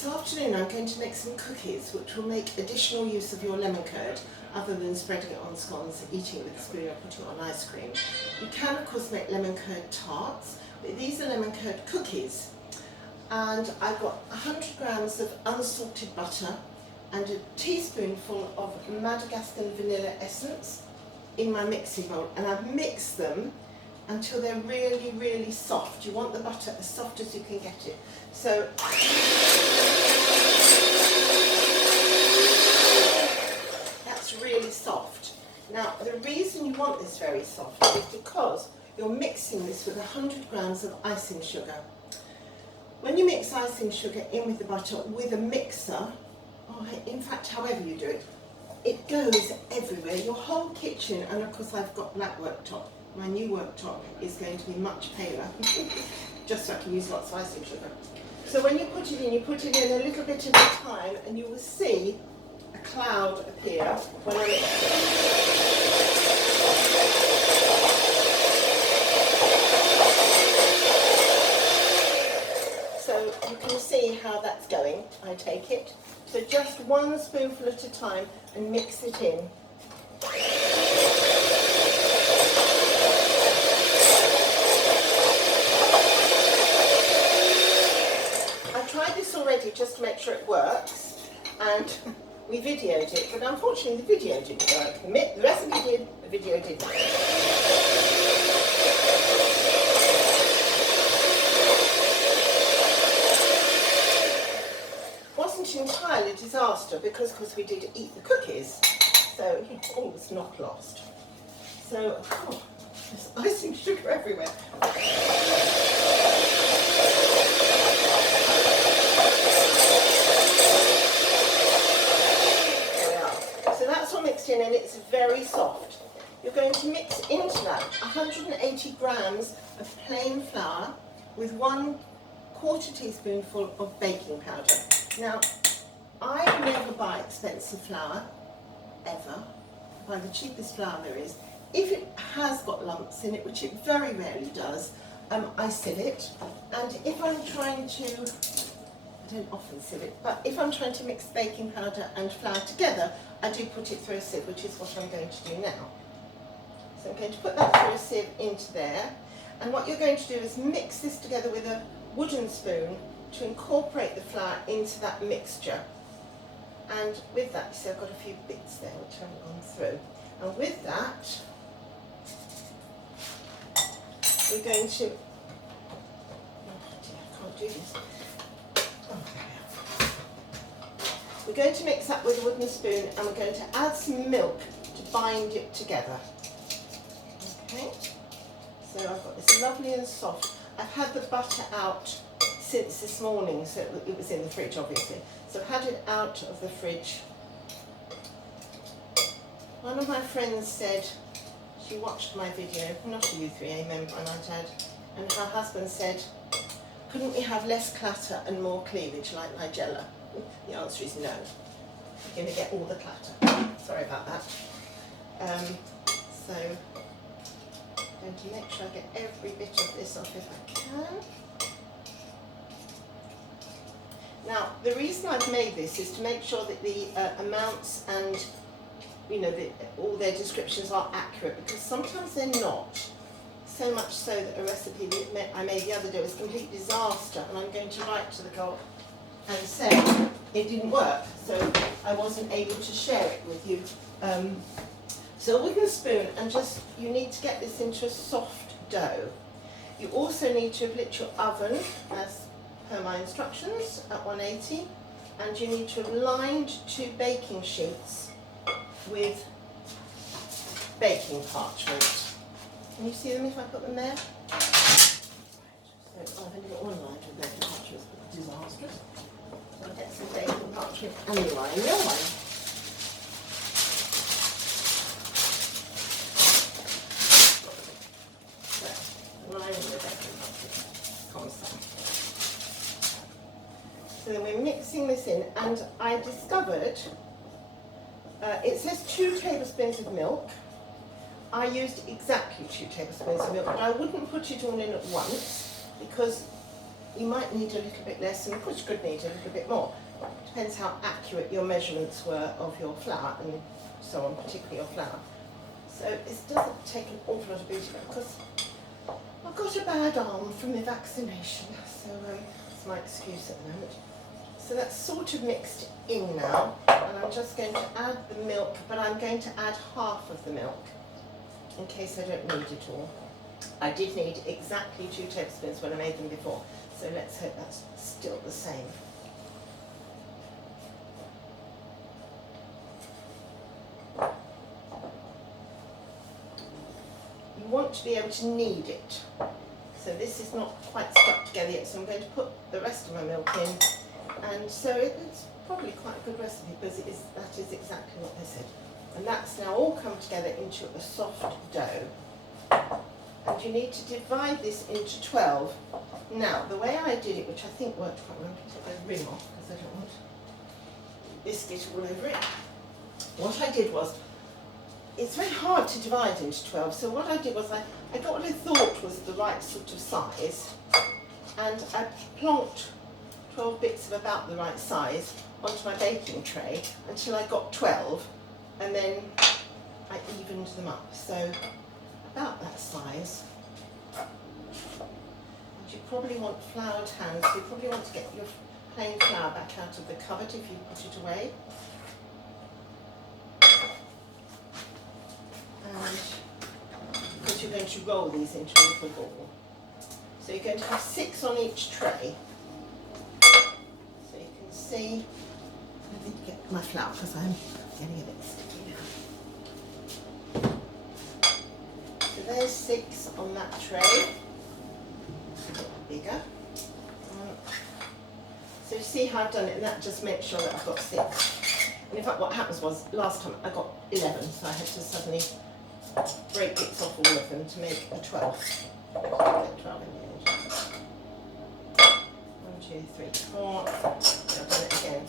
This afternoon I'm going to make some cookies which will make additional use of your lemon curd other than spreading it on scones, eating it with a spoon or putting it on ice cream. You can of course make lemon curd tarts, but these are lemon curd cookies. And I've got 100 grams of unsalted butter and a teaspoonful of Madagascar vanilla essence in my mixing bowl, and I've mixed them until they're really, really soft. You want the butter as soft as you can get it. So that's really soft. Now the reason you want this very soft is because you're mixing this with 100 grams of icing sugar. When you mix icing sugar in with the butter with a mixer, or in fact however you do it, it goes everywhere, your whole kitchen. And of course I've got black worktop. My new worktop is going to be much paler, just so I can use lots of icing sugar. So when you put it in a little bit at a time, and you will see a cloud appear when I mix it. So you can see how that's going. I take it. So just one spoonful at a time and mix it in. Already just to make sure it works, and we videoed it, but unfortunately the video didn't work. The recipe did, the video didn't. Wasn't entirely a disaster because of course we did eat the cookies, so all was not lost. So there's icing sugar everywhere. In, and it's very soft. You're going to mix into that 180 grams of plain flour with 1/4 teaspoonful of baking powder. Now, I never buy expensive flour, ever. I buy the cheapest flour there is. If it has got lumps in it, which it very rarely does, I sieve it. And if I'm trying to, I don't often sieve it, but if I'm trying to mix baking powder and flour together, I do put it through a sieve, which is what I'm going to do now. So I'm going to put that through a sieve into there, and what you're going to do is mix this together with a wooden spoon to incorporate the flour into that mixture. And with that, you see I've got a few bits there which haven't gone through. And with that, we're going to, oh dear, I can't do this. We're going to mix that with a wooden spoon, and we're going to add some milk to bind it together. Okay, so I've got this lovely and soft. I've had the butter out since this morning, so it was in the fridge obviously. So I've had it out of the fridge. One of my friends said, she watched my video, not a U3A member, I might add, and her husband said, couldn't we have less clutter and more cleavage like Nigella? The answer is no. You're going to get all the clatter. Sorry about that. So I'm going to make sure I get every bit of this off if I can. Now, the reason I've made this is to make sure that the amounts and all their descriptions are accurate, because sometimes they're not. So much so that a recipe that I made the other day was a complete disaster, and I'm going to write to the girl and say it didn't work, so I wasn't able to share it with you. So a wooden spoon, and just, you need to get this into a soft dough. You also need to have lit your oven as per my instructions at 180, and you need to have lined 2 baking sheets with baking parchment. Can you see them if I put them there? So I've only got one line with baking parchment, it's disastrous. So I'll get some baking parchment and line your one. So, line the baking parchment. So then we're mixing this in, and I discovered it says 2 tablespoons of milk. I used exactly 2 tablespoons of milk, but I wouldn't put it all in at once because You might need a little bit less, and of course you could need a little bit more. Depends how accurate your measurements were of your flour and so on, particularly your flour. So it doesn't take an awful lot of beating because I've got a bad arm from the vaccination, so that's my excuse at the moment. So that's sort of mixed in now, and I'm just going to add the milk, but I'm going to add half of the milk in case I don't need it all. I did need exactly 2 tablespoons when I made them before, so let's hope that's still the same. You want to be able to knead it. So this is not quite stuck together yet, so I'm going to put the rest of my milk in. And so it's probably quite a good recipe because that is exactly what they said. And that's now all come together into a soft dough. And you need to divide this into 12. Now, the way I did it, which I think worked quite well, I'm going to take the rim off because I don't want biscuit all over it. What I did was, it's very hard to divide into 12, so what I did was I got what I thought was the right sort of size, and I plonked 12 bits of about the right size onto my baking tray until I got 12, and then I evened them up, so about that size. And you probably want floured hands, so you probably want to get your plain flour back out of the cupboard if you put it away. And because you're going to roll these into a little ball. So you're going to have 6 on each tray. So you can see, I need to get my flour because I'm getting a bit sticky now. So there's 6 on that tray, a bit bigger. So you see how I've done it, and that just makes sure that I've got 6. And in fact what happens was, last time I got 11, so I had to suddenly break bits off all of them to make a 12. 12 in the end. 1, 2, 3, 4. I've done it again.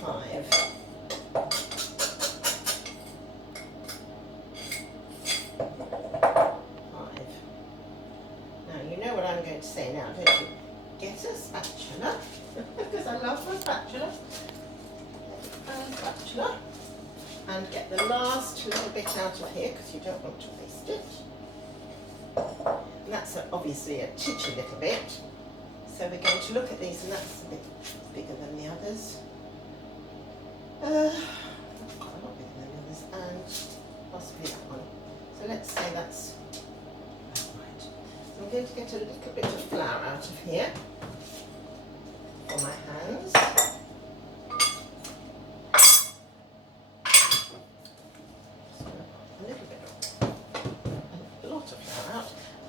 5. 5. Now you know what I'm going to say now, don't you? Get a spatula, because I love my spatula. And spatula. And get the last little bit out of here because you don't want to waste it. And that's obviously a titchy little bit. So we're going to look at these, and that's a bit bigger than the others. Quite a lot bigger than the others, and possibly that one. So let's say that's right. So I'm going to get a little bit of flour out of here for my hands.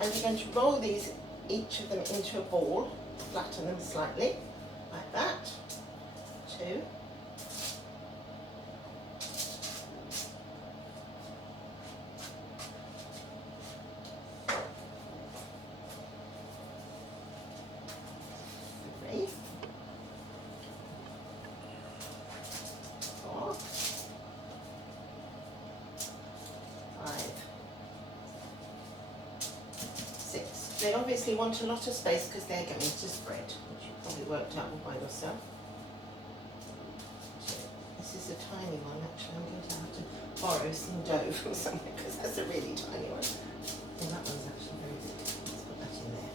And you're going to roll these, each of them into a ball, flatten them slightly, like that. 2. 3. 4. 5. 6. They obviously want a lot of space because they're going to spread, which you probably worked out all by yourself. So this is a tiny one, actually. I'm going to have to borrow some dough from somewhere because that's a really tiny one. And that one's actually very big. Let's put that in there.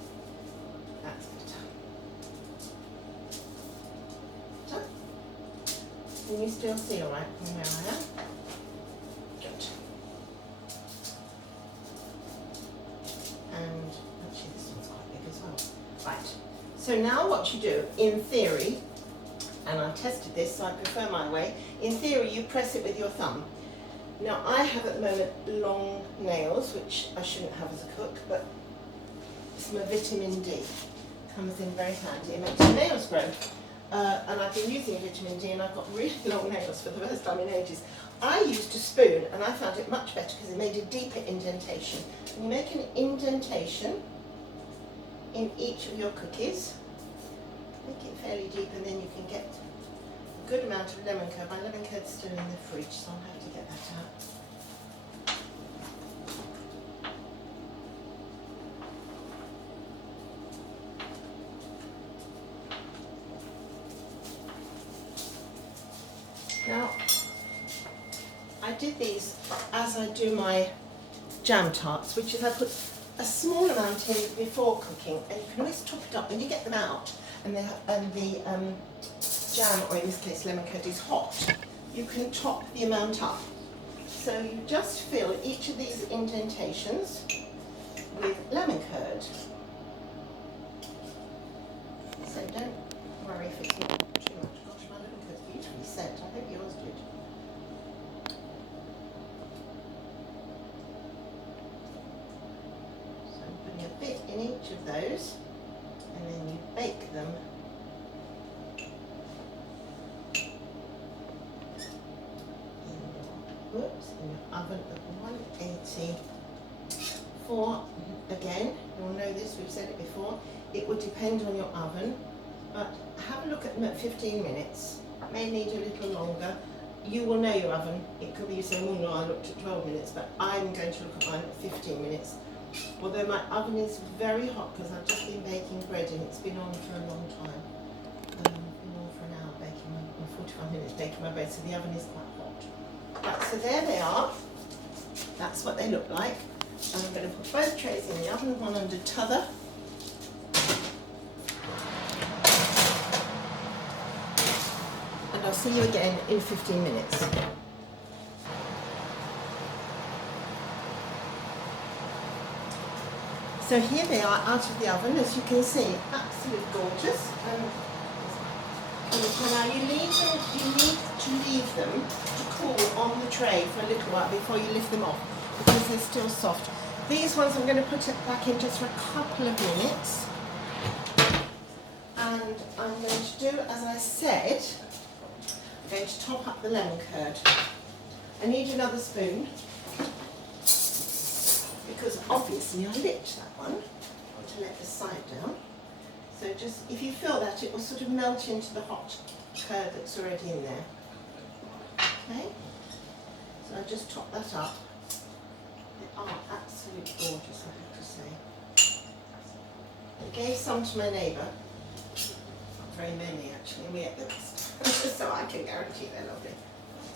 That's better. So, can you still see all right from where I am? Good. And actually this one's quite big as well. Right, so now what you do, in theory, and I've tested this so I prefer my way, in theory you press it with your thumb. Now I have at the moment long nails, which I shouldn't have as a cook, but some vitamin D comes in very handy. It makes your nails grow. And I've been using vitamin D and I've got really long nails for the first time in ages. I used a spoon and I found it much better because it made a deeper indentation. And you make an indentation in each of your cookies. Make it fairly deep and then you can get a good amount of lemon curd. My lemon curd's still in the fridge, so I'll have to get that out. did these as I do my jam tarts, which is I put a small amount in before cooking, and you can always top it up when you get them out, and the jam, or in this case lemon curd, is hot. You can top the amount up. So you just fill each of these indentations with lemon curd. So don't worry if it's not too much. Gosh, my lemon curd's beautifully set. I hope yours did. So I'm putting a bit in each of those, and then you bake them in your oven at 180 for, again, you'll know this, we've said it before, it would depend on your oven, but have a look at them at 15 minutes. It may need a little longer. You will know your oven. It could be you say, oh no, I looked at 12 minutes, but I'm going to look at mine at 15 minutes. Although my oven is very hot because I've just been baking bread and it's been on for a long time. Been on for an hour baking, or 45 minutes baking my bread, so the oven is quite hot. Right, so there they are. That's what they look like. And I'm going to put both trays in the oven, one under t'other. And I'll see you again in 15 minutes. So here they are out of the oven, as you can see, absolutely gorgeous. Now you need to leave them to cool on the tray for a little while before you lift them off, because they're still soft. These ones I'm going to put it back in just for a couple of minutes. And I'm going to do, as I said, I'm going to top up the lemon curd. I need another spoon, because obviously I licked that one. I want to let the side down. So just, if you feel that, it will sort of melt into the hot curd that's already in there. Okay? So I just top that up. They are absolutely gorgeous, I have to say. I gave some to my neighbour. Not very many actually, we ate the rest. So I can guarantee they're lovely.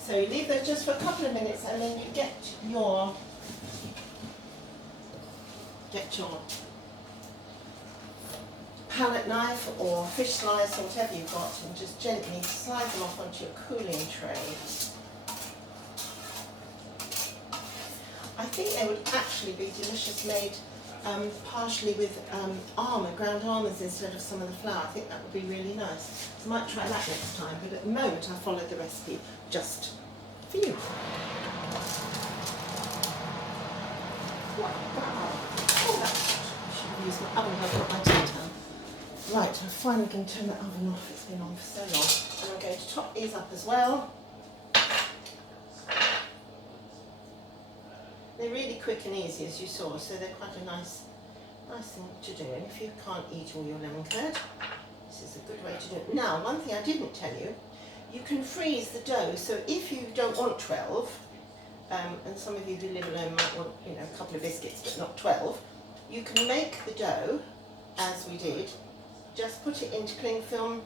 So you leave those just for a couple of minutes, and then you get your palette knife or fish slice or whatever you've got, and just gently slide them off onto your cooling tray. I think they would actually be delicious made partially with ground almonds instead of some of the flour. I think that would be really nice. I might try that next time, but at the moment I followed the recipe just for you. Wow. Oh, that's, I should have used my oven, I've got my tea towel. Right, I'm finally going to turn the oven off, it's been on for so long. And I'm going to top these up as well. They're really quick and easy, as you saw, so they're quite a nice thing to do. And if you can't eat all your lemon curd, this is a good way to do it. Now, one thing I didn't tell you, you can freeze the dough, so if you don't want 12, and some of you who live alone might want, a couple of biscuits, but not 12, you can make the dough, as we did, just put it into cling film,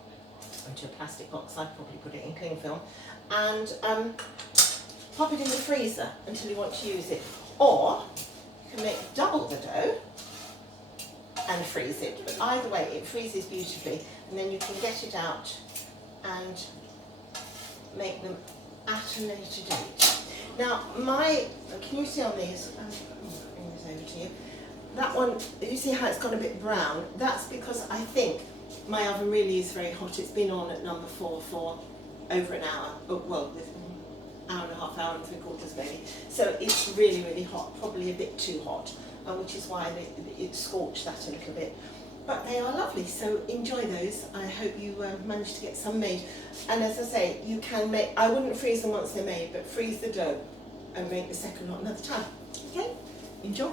into a plastic box, I'd probably put it in cling film, and pop it in the freezer until you want to use it. Or you can make double the dough and freeze it, but either way it freezes beautifully, and then you can get it out and make them at a later date. Now can you see on these, bring this over to you, that one, you see how it's gone a bit brown? That's because I think my oven really is very hot. It's been on at number 4 for over an hour, well, with hour and a half, hour and 3/4 maybe. So it's really, really hot, probably a bit too hot, which is why it scorched that a little bit. But they are lovely, so enjoy those. I hope you manage to get some made. And as I say, you can make, I wouldn't freeze them once they're made, but freeze the dough and make the second lot another time. Okay? Enjoy.